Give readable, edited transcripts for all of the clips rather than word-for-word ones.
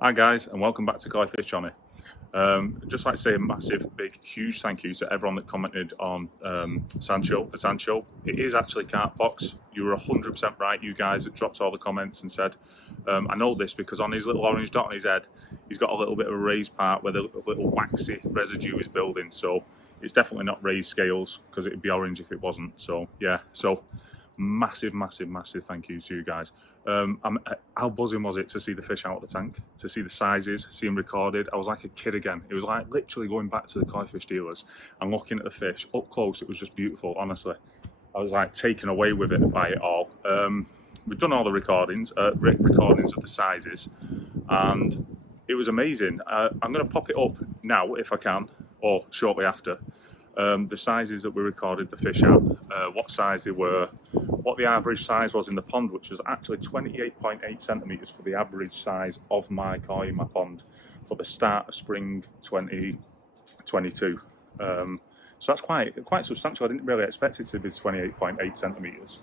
Hi guys, and welcome back to Koi Fish Johnny. Just like to say a massive, big, huge thank you to everyone that commented on Tancho, the Tancho. It is actually carp box. You were 100% right, you guys that dropped all the comments and said, I know this because on his little orange dot on his head, he's got a little bit of a raised part where the little waxy residue is building. So it's definitely not raised scales because it'd be orange if it wasn't. So yeah, so massive, massive, massive thank you to you guys. How buzzing was it to see the fish out of the tank, to see the sizes, see them recorded? I was like a kid again. It was like literally going back to the koi fish dealers and looking at the fish up close. It was just beautiful, honestly. I was like taken away with it by it all. We've done all the recordings of the sizes, and it was amazing. I'm going to pop it up now if I can, or shortly after. The sizes that we recorded the fish at, what size they were, what the average size was in the pond, which was actually 28.8 centimetres for the average size of my koi in my pond for the start of spring 2022. So that's quite substantial. I didn't really expect it to be 28.8 centimetres,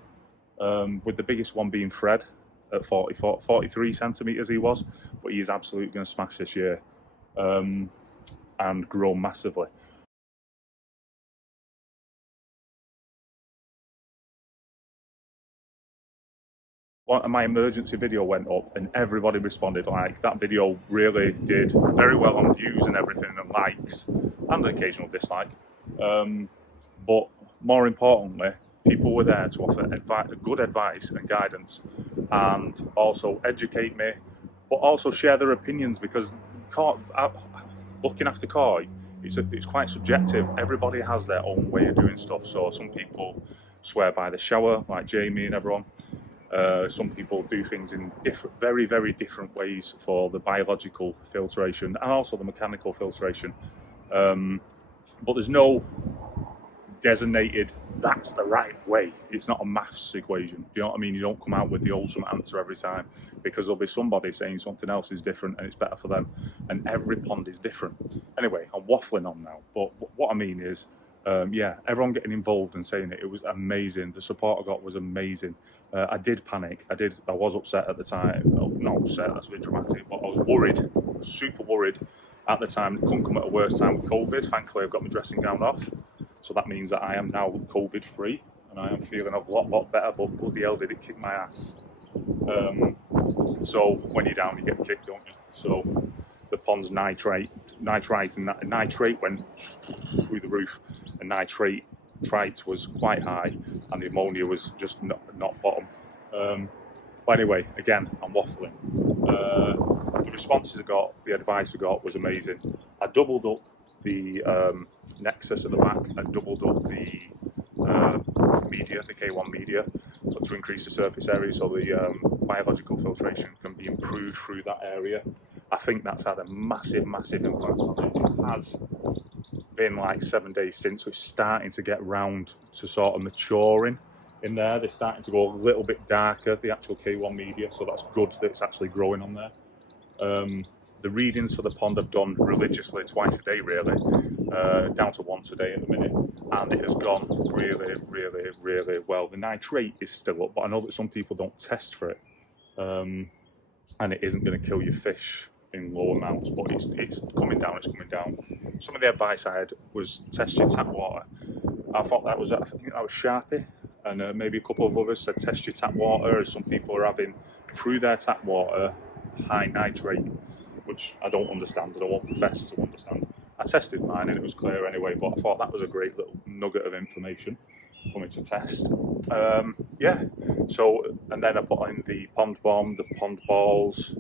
with the biggest one being Fred at 43 centimetres he was, but he is absolutely going to smash this year and grow massively. My emergency video went up and everybody responded. Like, that video really did very well on views and everything, and likes and an occasional dislike, but more importantly, people were there to offer good advice and guidance, and also educate me, but also share their opinions, because looking after koi, it's quite subjective. Everybody has their own way of doing stuff. So some people swear by the shower, like Jamie and everyone. Some people do things in very, very different ways for the biological filtration and also the mechanical filtration. But there's no designated, that's the right way. It's not a maths equation. Do you know what I mean? You don't come out with the ultimate answer every time, because there'll be somebody saying something else is different and it's better for them. And every pond is different. Anyway, I'm waffling on now. But what I mean is, yeah, everyone getting involved and saying it. It was amazing. The support I got was amazing. I did panic. I was upset at the time. Well, not upset, that's a bit dramatic, but I was worried, super worried at the time. It couldn't come at a worse time with COVID. Thankfully, I've got my dressing gown off. So that means that I am now COVID free and I am feeling a lot better, but bloody hell did it kick my ass. So when you're down, you get kicked, don't you? So the pond's nitrate went through the roof, and nitrate was quite high, and the ammonia was just not bottom. But anyway, again, I'm waffling. The responses I got, the advice I got was amazing. I doubled up the nexus at the back. I doubled up the media, the K1 media, to increase the surface area so the biological filtration can be improved through that area. I think that's had a massive influence on it. It has been like 7 days since we're starting to get round to sort of maturing in there. They're starting to go a little bit darker, the actual K1 media, so that's good that it's actually growing on there. The readings for the pond I've done religiously twice a day, really, down to once a day at the minute, and it has gone really well. The nitrate is still up, but I know that some people don't test for it, and it isn't going to kill your fish in low amounts, but it's coming down. Some of the advice I had was test your tap water. I think that was Sharpie, and maybe a couple of others said test your tap water, as some people are having through their tap water high nitrate, which I don't understand and I won't profess to understand. I tested mine and it was clear anyway, but I thought that was a great little nugget of information for me to test. Yeah, so, and then I put in the pond bomb, the pond balls,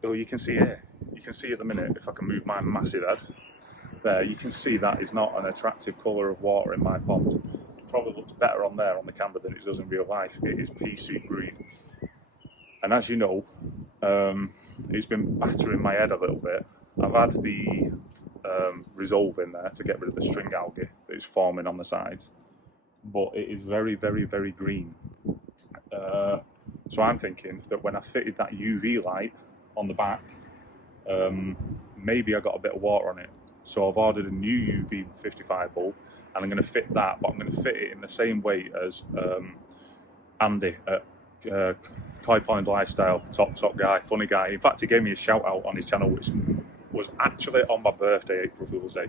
but you can see here, you can see at the minute, if I can move my massive head, there, you can see that is not an attractive colour of water in my pond. It probably looks better on there on the camera than it does in real life. It is pea soup green. And as you know, it's been battering my head a little bit. I've had the resolve in there to get rid of the string algae that is forming on the sides, but it is very green. So I'm thinking that when I fitted that UV light on the back, maybe I got a bit of water on it. So I've ordered a new UV 55 bulb, and I'm going to fit that, but I'm going to fit it in the same way as Andy at Koi Pond Lifestyle, top guy, funny guy. In fact, he gave me a shout out on his channel, which was actually on my birthday, April Fool's Day,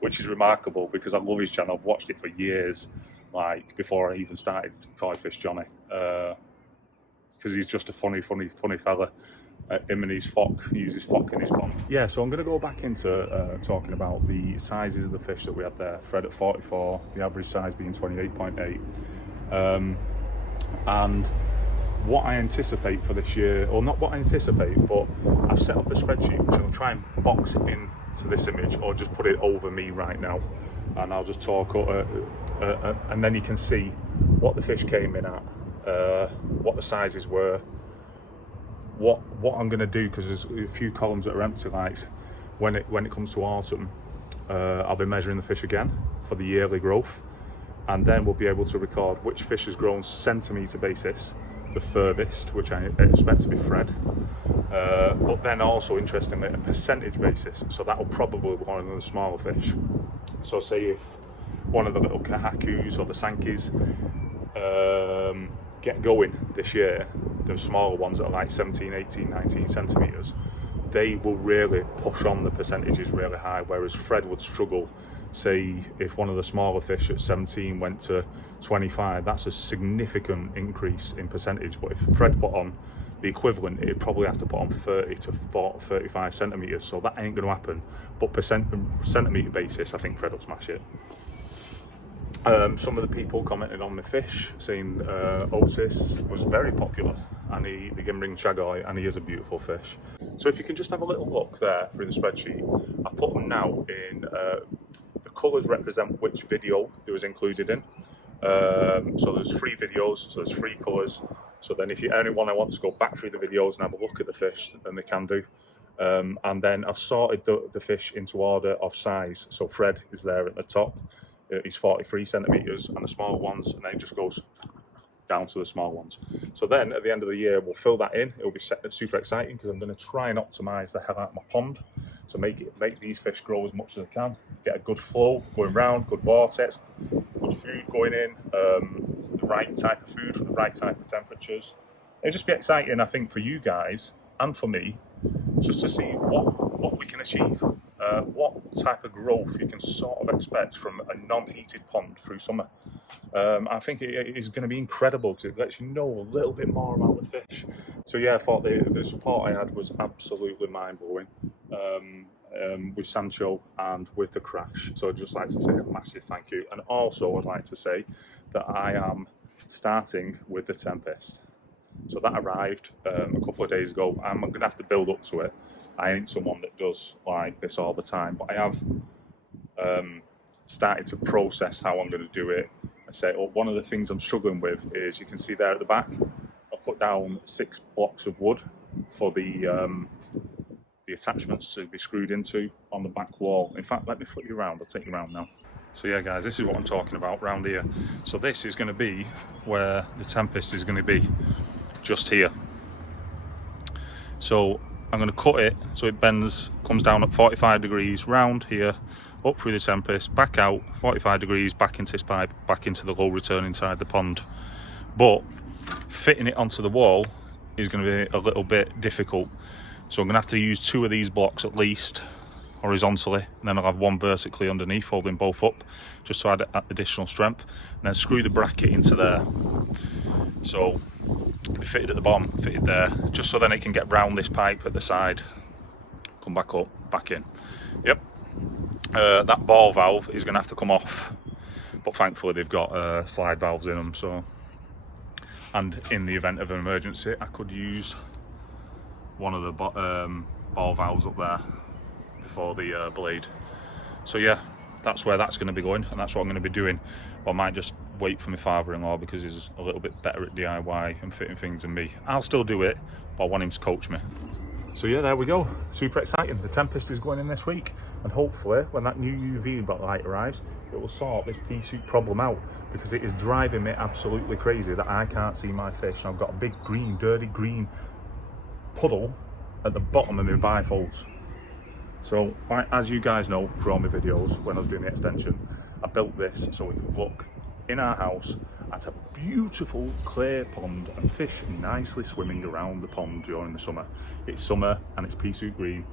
which is remarkable because I love his channel. I've watched it for years, like before I even started Koi Fish Johnny, because he's just a funny fella. Him and his fock, he uses fock in his pond. Yeah, so I'm going to go back into talking about the sizes of the fish that we had there. Fred at 44, the average size being 28.8. And what I anticipate for this year, or not what I anticipate, but I've set up a spreadsheet which I'll try and box it into this image or just put it over me right now, and I'll just talk, and then you can see what the fish came in at, what the sizes were, what I'm going to do, because there's a few columns that are empty, like when it comes to autumn, I'll be measuring the fish again for the yearly growth, and then we'll be able to record which fish has grown centimetre basis the furthest, which I expect to be Fred, but then also interestingly a percentage basis, so that will probably be one of the smaller fish. So say if one of the little kahakus or the sankis get going this year, the smaller ones that are like 17, 18, 19 centimetres, they will really push on the percentages really high, whereas Fred would struggle. Say if one of the smaller fish at 17 went to 25, that's a significant increase in percentage, but if Fred put on the equivalent, it'd probably have to put on 30 to 40, 35 centimetres, so that ain't going to happen. But centimetre basis, I think Fred will smash it. Some of the people commented on the fish, saying Otis was very popular, and the Gimbring Chagoy, and he is a beautiful fish. So if you can just have a little look there through the spreadsheet, I've put them now in, the colours represent which video there was included in. So there's 3 videos, so there's 3 colours. So then if anyone wants to go back through the videos and have a look at the fish, then they can do. And then I've sorted the fish into order of size. So Fred is there at the top. He's 43 centimetres, and the small ones, and then it just goes down to the small ones. So then at the end of the year, we'll fill that in. It'll be super exciting because I'm going to try and optimise the hell out of my pond to make these fish grow as much as I can. Get a good flow going round, good vortex, good food going in, the right type of food for the right type of temperatures. It'll just be exciting, I think, for you guys and for me, just to see what we can achieve. What type of growth you can sort of expect from a non-heated pond through summer. I think it is going to be incredible because it lets you know a little bit more about the fish. So yeah, I thought the support I had was absolutely mind-blowing with Tancho and with the crash. So I'd just like to say a massive thank you. And also I'd like to say that I am starting with the Tempest. So that arrived a couple of days ago. I'm going to have to build up to it. I ain't someone that does like this all the time, but I have started to process how I'm going to do it. I say, one of the things I'm struggling with is, you can see there at the back, I put down 6 blocks of wood for the attachments to be screwed into on the back wall. In fact, let me flip you around, I'll take you around now. So yeah guys, this is what I'm talking about round here. So this is going to be where the Tempest is going to be, just here. So I'm going to cut it so it bends, comes down at 45 degrees round here, up through the Tempest, back out 45 degrees, back into this pipe, back into the low return inside the pond. But fitting it onto the wall is going to be a little bit difficult, so I'm going to have to use 2 of these blocks at least horizontally, and then I'll have 1 vertically underneath, holding both up just to add additional strength, and then screw the bracket into there. So it'll be fitted at the bottom, fitted there, just so then it can get round this pipe at the side, come back up, back in. Yep. That ball valve is going to have to come off, but thankfully they've got slide valves in them. So, and in the event of an emergency, I could use one of the ball valves up there before the blade. So yeah, that's where that's going to be going, and that's what I'm going to be doing. Or I might just wait for my father-in-law because he's a little bit better at DIY and fitting things than me. I'll still do it, but I want him to coach me. So yeah, there we go. Super exciting. The Tempest is going in this week, and hopefully when that new UV light arrives, it will sort this pea soup problem out, because it is driving me absolutely crazy that I can't see my fish. And I've got a big green, dirty green puddle at the bottom of my bifolds. So as you guys know from all my videos when I was doing the extension, I built this so we could look in our house That's a beautiful clear pond and fish nicely swimming around the pond during the summer. It's summer and it's pea soup green,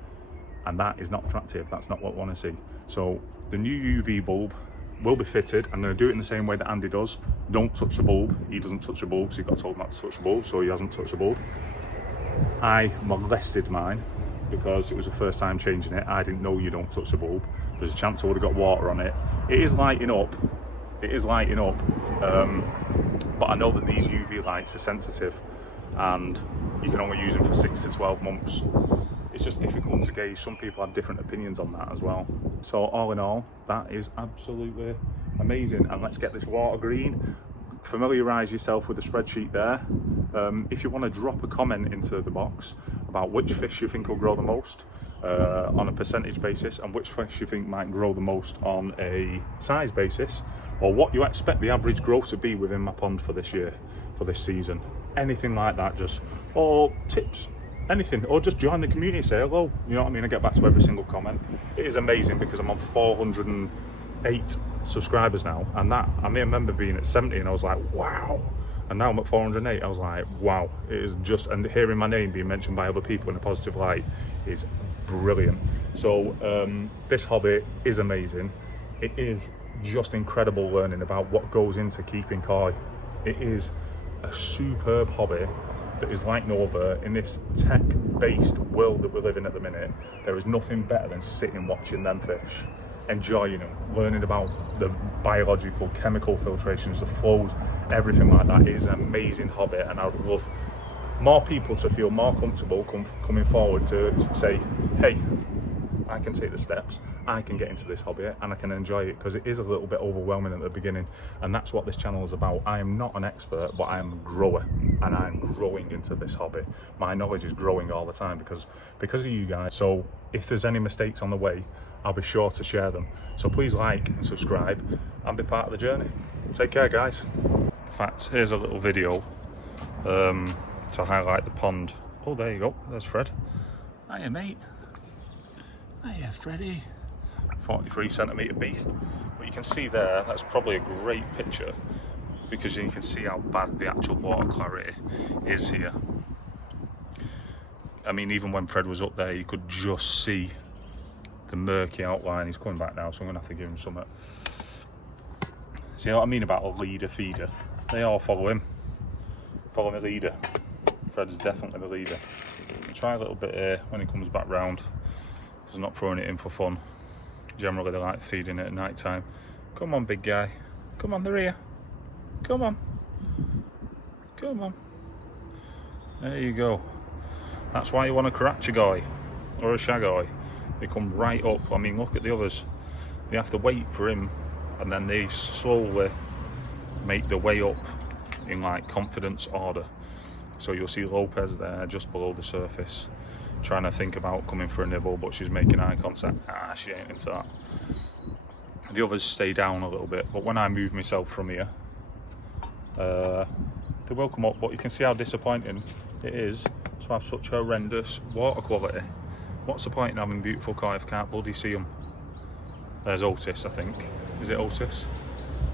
and that is not attractive. That's not what we want to see. So the new UV bulb will be fitted. I'm going to do it in the same way that Andy does. Don't touch the bulb. He doesn't touch the bulb because he got told not to touch the bulb, so he hasn't touched the bulb. I molested mine because it was the first time changing it. I didn't know you don't touch the bulb. There's a chance I would have got water on it. It is lighting up. It is lighting up. But I know that these UV lights are sensitive and you can only use them for 6 to 12 months. It's just difficult to gauge. Some people have different opinions on that as well. So all in all, that is absolutely amazing. And let's get this water green. Familiarise yourself with the spreadsheet there. If you want to drop a comment into the box about which fish you think will grow the most on a percentage basis, and which fish you think might grow the most on a size basis, or what you expect the average growth to be within my pond for this year, for this season, anything like that, or tips, anything, or just join the community, say hello, you know what I mean? I get back to every single comment. It is amazing because I'm on 408 subscribers now, and that, I remember being at 70 and I was like, wow. And now I'm at 408, I was like, wow. It is just, and hearing my name being mentioned by other people in a positive light is brilliant. So this hobby is amazing. It is just incredible learning about what goes into keeping koi. It is a superb hobby that is like no other. In this tech-based world that we live in at the minute, there is nothing better than sitting watching them fish, enjoying them, learning about the biological, chemical filtrations, the flows, everything like that. It is an amazing hobby, and I would love more people to feel more comfortable coming forward to say, hey, I can take the steps, I can get into this hobby and I can enjoy it, because it is a little bit overwhelming at the beginning, and that's what this channel is about. I am not an expert, but I am a grower, and I'm growing into this hobby. My knowledge is growing all the time because of you guys. So if there's any mistakes on the way, I'll be sure to share them. So please like and subscribe and be part of the journey. Take care, guys. In fact, here's a little video to highlight the pond. Oh, there you go, there's Fred. Hiya, mate. Hiya, Freddy. 43 centimetre beast. But you can see there, that's probably a great picture, because you can see how bad the actual water clarity is here. I mean, even when Fred was up there, you could just see the murky outline. He's coming back now, so I'm gonna have to give him something. See what I mean about a leader feeder? They all follow him. Follow my leader. Fred's definitely the leader. I'll try a little bit here when he comes back round. He's not throwing it in for fun. Generally they like feeding it at night time. Come on, big guy. Come on, they're here. Come on. Come on. There you go. That's why you want a karachagoy or a shagoy. They come right up. I mean, look at the others. They have to wait for him, and then they slowly make their way up in like confidence order. So you'll see Lopez there just below the surface, trying to think about coming for a nibble, but she's making eye contact. She ain't into that. The others stay down a little bit, but when I move myself from here, they will come up. But you can see how disappointing it is to have such horrendous water quality. What's the point in having beautiful koi if I can't bloody see them? There's Otis, I think. Is it Otis?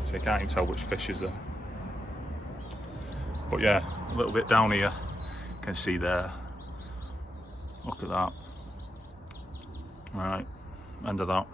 So you can't even tell which fish is there. But yeah, a little bit down here, you can see there. Look at that. Right, end of that.